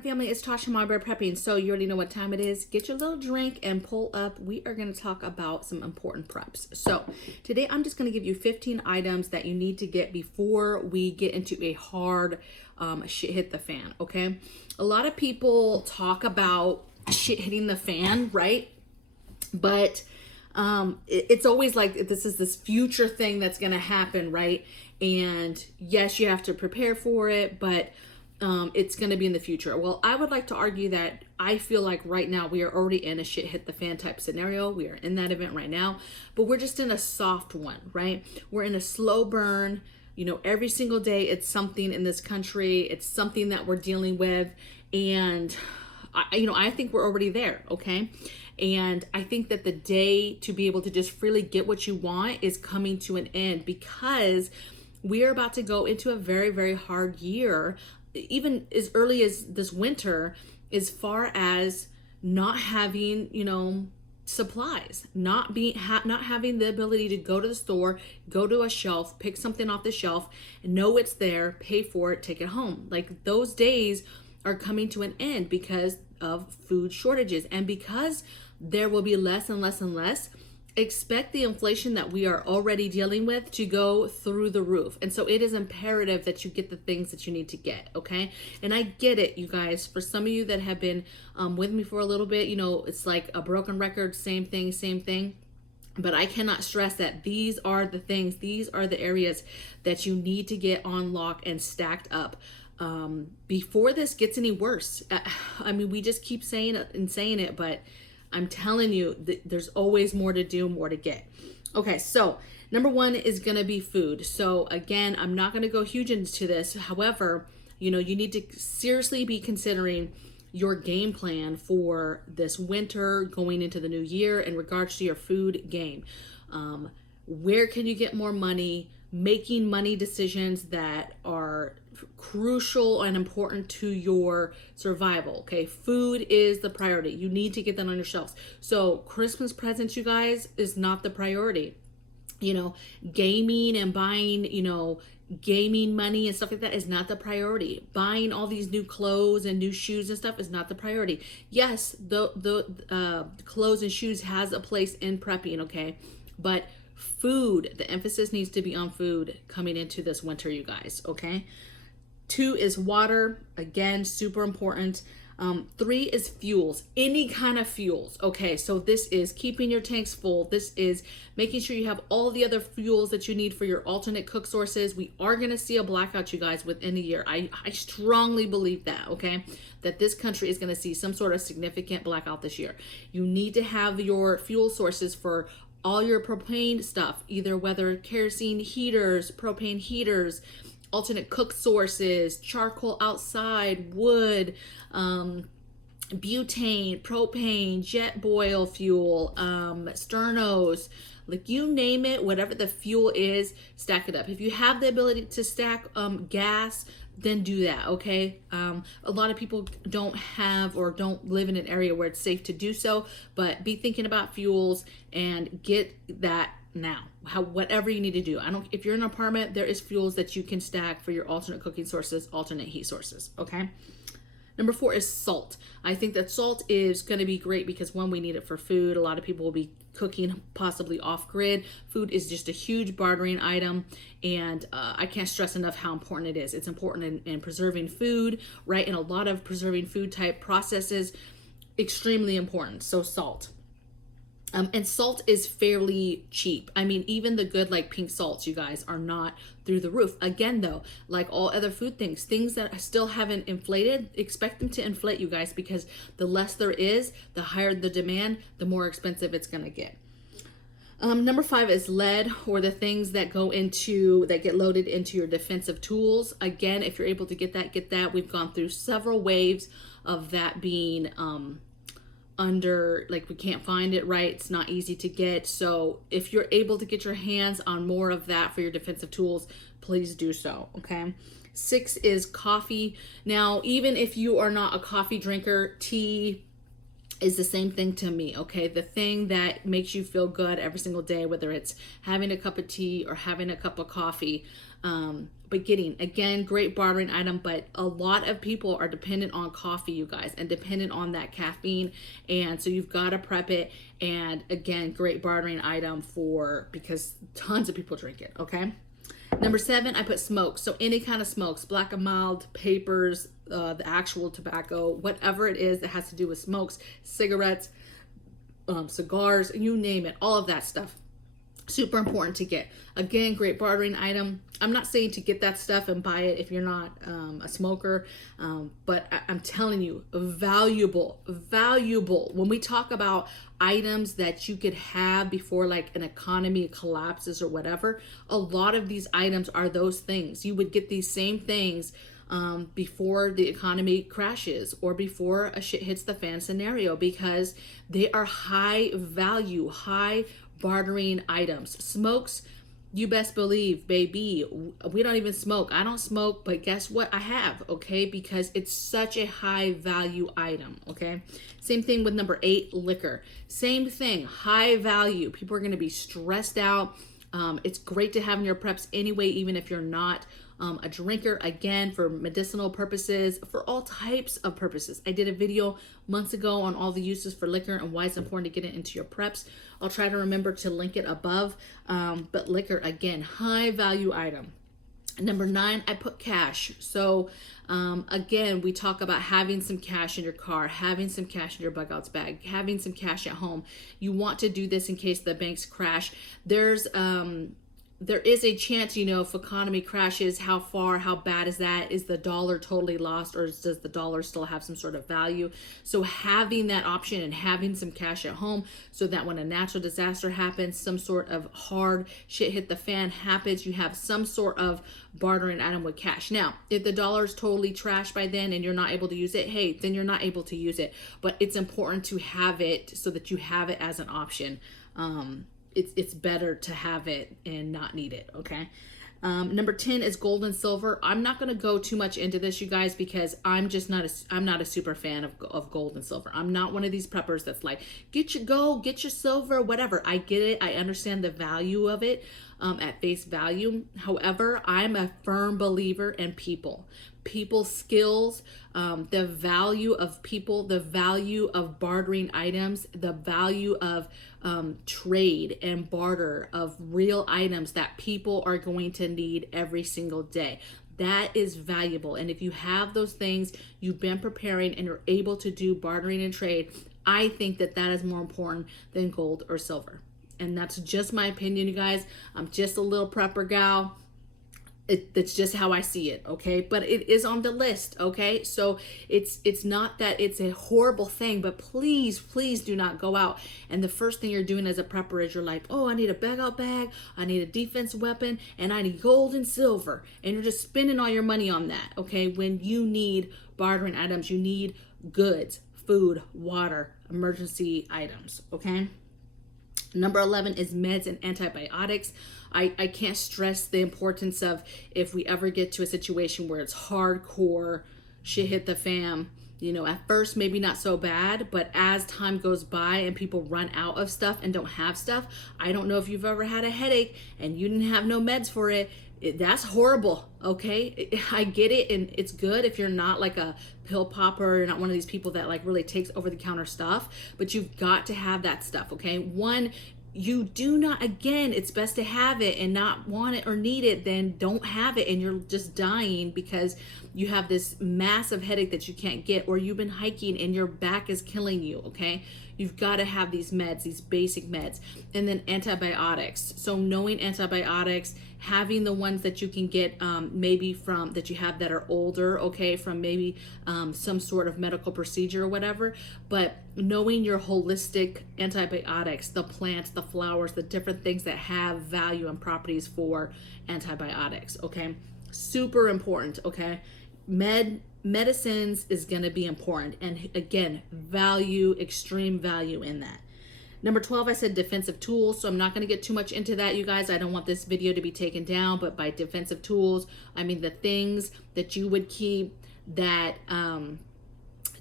morning, family. It's Tasha MAMABEAR Prepping. So you already know what time it is. Get your little drink and pull up. We are going to talk about some important preps. So today I'm just going to give you 15 items that you need to get before we get into a hard shit hit the fan, okay? A lot of people talk about shit hitting the fan, right? But it's always like this is this future thing that's going to happen, right? And yes, you have to prepare for it, but it's going to be in the future. Well, I would like to argue that I feel like right now we are already in a shit hit the fan type scenario. We are in that event right now, but we're just in a soft one, right? We're in a slow burn. You know, every single day it's something in this country. It's something that we're dealing with. And I think we're already there, okay? And I think that the day to be able to just freely get what you want is coming to an end, because we are about to go into a very, very hard year, even as early as this winter, as far as not having, supplies, not having the ability to go to the store, go to a shelf, pick something off the shelf, know it's there, pay for it, take it home. Like, those days are coming to an end because of food shortages, and because there will be less and less and less. Expect the inflation that we are already dealing with to go through the roof. And so it is imperative that you get the things that you need to get, okay? And I get it, you guys. For some of you that have been with me for a little bit, it's like a broken record, same thing. But I cannot stress that these are the things, these are the areas that you need to get on lock and stacked up before this gets any worse. We just keep saying it, but I'm telling you, there's always more to do, more to get. Okay, so number one is going to be food. So again, I'm not going to go huge into this. However, you need to seriously be considering your game plan for this winter going into the new year in regards to your food game. Where can you get more money? Making money decisions that are crucial and important to your survival. Okay, food is the priority. You need to get that on your shelves. So Christmas presents, you guys, is not the priority. Gaming and buying, gaming money and stuff like that is not the priority. Buying all these new clothes and new shoes and stuff is not the priority. Yes, the clothes and shoes has a place in prepping, okay, but food, the emphasis needs to be on food coming into this winter, you guys, okay? 2 is water, again, super important. 3 is fuels, any kind of fuels, okay? So this is keeping your tanks full. This is making sure you have all the other fuels that you need for your alternate cook sources. We are gonna see a blackout, you guys, within a year. I strongly believe that, okay? That this country is gonna see some sort of significant blackout this year. You need to have your fuel sources for all your propane stuff, either whether kerosene heaters, propane heaters, alternate cook sources, charcoal outside, wood, butane, propane, jet boil fuel, sternos, like you name it, whatever the fuel is, stack it up. If you have the ability to stack gas, then do that, okay? A lot of people don't have or don't live in an area where it's safe to do so, but be thinking about fuels and get that now. Whatever you need to do. If you're in an apartment, there is fuels that you can stack for your alternate cooking sources, alternate heat sources, okay? Number 4 is salt. I think that salt is going to be great because, one, we need it for food. A lot of people will be cooking possibly off grid. Food is just a huge bartering item, and I can't stress enough how important it is. It's important in preserving food, right? And a lot of preserving food type processes, extremely important. So salt. And salt is fairly cheap. Even the good, like pink salts, you guys, are not through the roof. Again, though, like all other food things that still haven't inflated, expect them to inflate, you guys, because the less there is, the higher the demand, the more expensive it's going to get. Number 5 is lead, or the things that get loaded into your defensive tools. Again, if you're able to get that. We've gone through several waves of that being we can't find it, right? It's not easy to get. So if you're able to get your hands on more of that for your defensive tools, please do so, okay? 6 is coffee. Now, even if you are not a coffee drinker, tea, is the same thing to me, okay? The thing that makes you feel good every single day, whether it's having a cup of tea or having a cup of coffee. But getting, again, great bartering item, but a lot of people are dependent on coffee, you guys, and dependent on that caffeine. And so you've got to prep it. And again, great bartering item because tons of people drink it, okay? Number 7, I put smokes. So any kind of smokes, black and mild, papers, the actual tobacco, whatever it is that has to do with smokes, cigarettes, cigars, you name it, all of that stuff. Super important to get. Again, great bartering item. I'm not saying to get that stuff and buy it if you're not a smoker, but I'm telling you, valuable. When we talk about items that you could have before like an economy collapses or whatever, a lot of these items are those things. You would get these same things before the economy crashes or before a shit hits the fan scenario, because they are high value, high bartering items. Smokes, you best believe, baby, we don't even smoke. I don't smoke, but guess what? I have, okay? Because it's such a high value item, okay? Same thing with number 8, liquor. Same thing, high value. People are going to be stressed out. It's great to have in your preps anyway, even if you're not a drinker, again, for medicinal purposes, for all types of purposes. I did a video months ago on all the uses for liquor and why it's important to get it into your preps. I'll try to remember to link it above. But liquor, again, high value item. Number 9, I put cash. So again, we talk about having some cash in your car, having some cash in your bug outs bag, having some cash at home. You want to do this in case the banks crash. There is a chance, if economy crashes, how bad is that? Is the dollar totally lost, or does the dollar still have some sort of value? So having that option and having some cash at home so that when a natural disaster happens, some sort of hard shit hit the fan happens, you have some sort of bartering item with cash. Now, if the dollar is totally trashed by then and you're not able to use it, hey, then you're not able to use it. But it's important to have it so that you have it as an option. It's better to have it and not need it, okay? Number 10 is gold and silver. I'm not going to go too much into this, you guys, because I'm not a super fan of gold and silver. I'm not one of these preppers that's like, get your gold, get your silver, whatever. I get it. I understand the value of it at face value. However, I'm a firm believer in people skills, the value of people, the value of bartering items, the value of trade and barter of real items that people are going to need every single day. That is valuable. And if you have those things, you've been preparing and you're able to do bartering and trade, I think that is more important than gold or silver. And that's just my opinion, you guys. I'm just a little prepper gal. That's just how I see it, okay? But it is on the list, okay? So it's not that it's a horrible thing, but please do not go out and the first thing you're doing as a prepper is you're like, oh, I need a bug out bag, I need a defense weapon, and I need gold and silver. And you're just spending all your money on that, okay? When you need bartering items, you need goods, food, water, emergency items, okay? Number 11 is meds and antibiotics. I can't stress the importance of, if we ever get to a situation where it's hardcore, shit hit the fan, at first maybe not so bad, but as time goes by and people run out of stuff and don't have stuff, I don't know if you've ever had a headache and you didn't have no meds for it. That's horrible, okay? I get it, and it's good if you're not like a pill popper, you're not one of these people that like really takes over-the-counter stuff, but you've got to have that stuff, okay? One, you do not, again, it's best to have it and not want it or need it than don't have it and you're just dying because you have this massive headache that you can't get, or you've been hiking and your back is killing you, okay? You've got to have these meds, these basic meds. And then antibiotics. So knowing antibiotics, having the ones that you can get maybe from, that you have that are older, okay, from maybe some sort of medical procedure or whatever, but knowing your holistic antibiotics, the plants, the flowers, the different things that have value and properties for antibiotics, okay? Super important, okay? Medicines is going to be important, and again, value, extreme value in that. Number 12, I said defensive tools, so I'm not going to get too much into that, you guys. I don't want this video to be taken down, but by defensive tools, I mean the things that you would keep that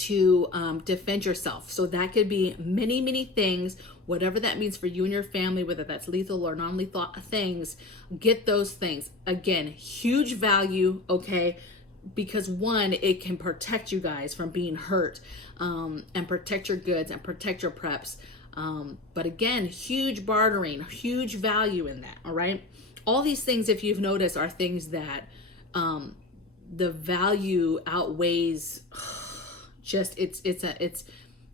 to defend yourself. So that could be many, many things, whatever that means for you and your family, whether that's lethal or non-lethal things. Get those things. Again, huge value, okay? Because one, it can protect you guys from being hurt, and protect your goods and protect your preps. But again, huge bartering, huge value in that, all right? All these things, if you've noticed, are things that the value outweighs just, it's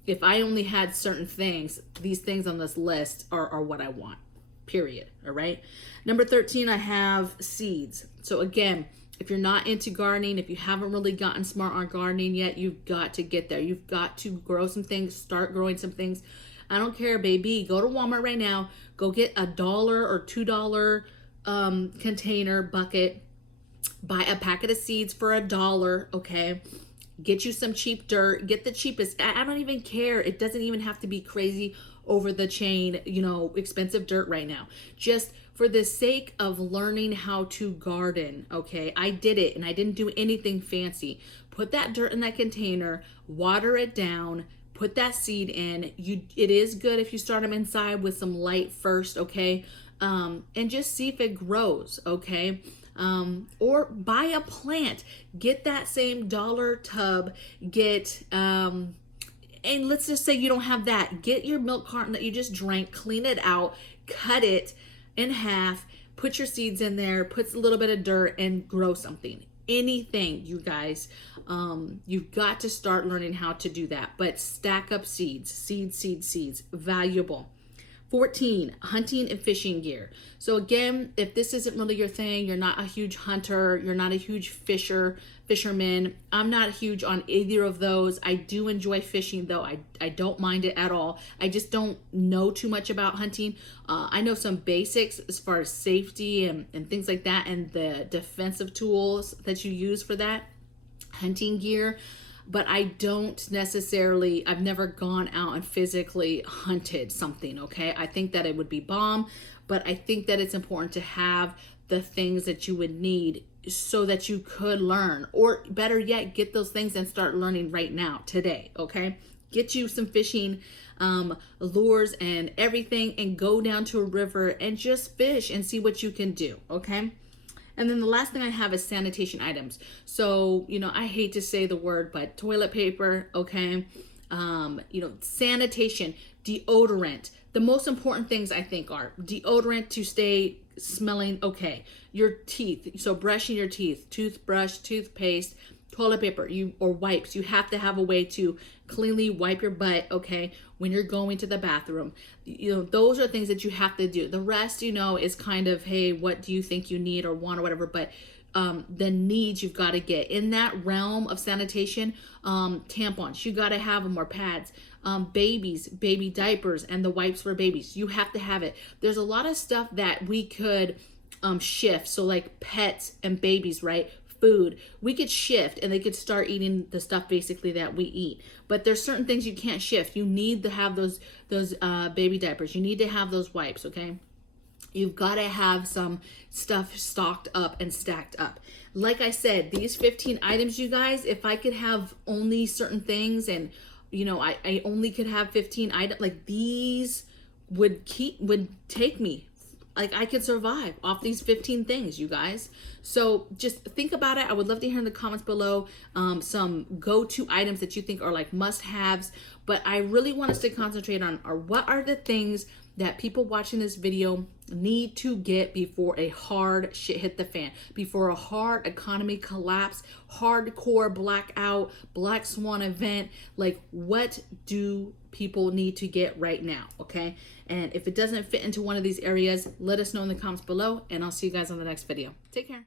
if I only had certain things, these things on this list are what I want, period, all right? Number 13, I have seeds. So again, if you're not into gardening, if you haven't really gotten smart on gardening yet, you've got to get there. You've got to grow some things, start growing some things. I don't care, baby. Go to Walmart right now. Go get $1 or $2 container bucket. Buy a packet of seeds for $1, okay? Get you some cheap dirt. Get the cheapest. I don't even care. It doesn't even have to be crazy over the chain, you know, expensive dirt right now. Just for the sake of learning how to garden, okay? I did it and I didn't do anything fancy. Put that dirt in that container, water it down, put that seed in. It is good if you start them inside with some light first, okay? And just see if it grows, okay? Or buy a plant. Get that same dollar tub. Get, and let's just say you don't have that. Get your milk carton that you just drank, clean it out, cut it in half, put your seeds in there, put a little bit of dirt, and grow something. Anything, you guys. You've got to start learning how to do that. But stack up seeds. Seeds. Valuable. 14, hunting and fishing gear. So again, if this isn't really your thing, you're not a huge hunter, you're not a huge fisherman. I'm not huge on either of those. I do enjoy fishing though. I don't mind it at all. I just don't know too much about hunting. I know some basics as far as safety and things like that, and the defensive tools that you use for that hunting gear. But I don't necessarily, I've never gone out and physically hunted something, okay? I think that it would be bomb, but I think that it's important to have the things that you would need so that you could learn, or better yet, get those things and start learning right now, today, okay? Get you some fishing lures and everything, and go down to a river and just fish and see what you can do, okay? And then the last thing I have is sanitation items. So, you know, I hate to say the word, but toilet paper, okay? You know, sanitation, deodorant. The most important things I think are deodorant to stay smelling okay. Your teeth, so brushing your teeth, toothbrush, toothpaste, toilet paper, or wipes. You have to have a way to cleanly wipe your butt, okay, when you're going to the bathroom. You know, those are things that you have to do. The rest, you know, is kind of, hey, what do you think you need or want or whatever, but the needs you've got to get. In that realm of sanitation, tampons, you got to have them, or pads. Babies, baby diapers, and the wipes for babies. You have to have it. There's a lot of stuff that we could shift. So like pets and babies, right? Food, we could shift and they could start eating the stuff basically that we eat. But there's certain things you can't shift. You need to have those baby diapers. You need to have those wipes, okay? You've got to have some stuff stocked up and stacked up. Like I said, these 15 items, you guys, if I could have only certain things, and you know, I only could have 15 items, like these would take me. Like I could survive off these 15 things, you guys. So just think about it. I would love to hear in the comments below some go-to items that you think are like must-haves. But I really want us to concentrate on what are the things that people watching this video need to get before a hard shit hit the fan, before a hard economy collapse, hardcore blackout, black swan event. Like, what do people need to get right now, okay? And if it doesn't fit into one of these areas, let us know in the comments below, and I'll see you guys on the next video. Take care.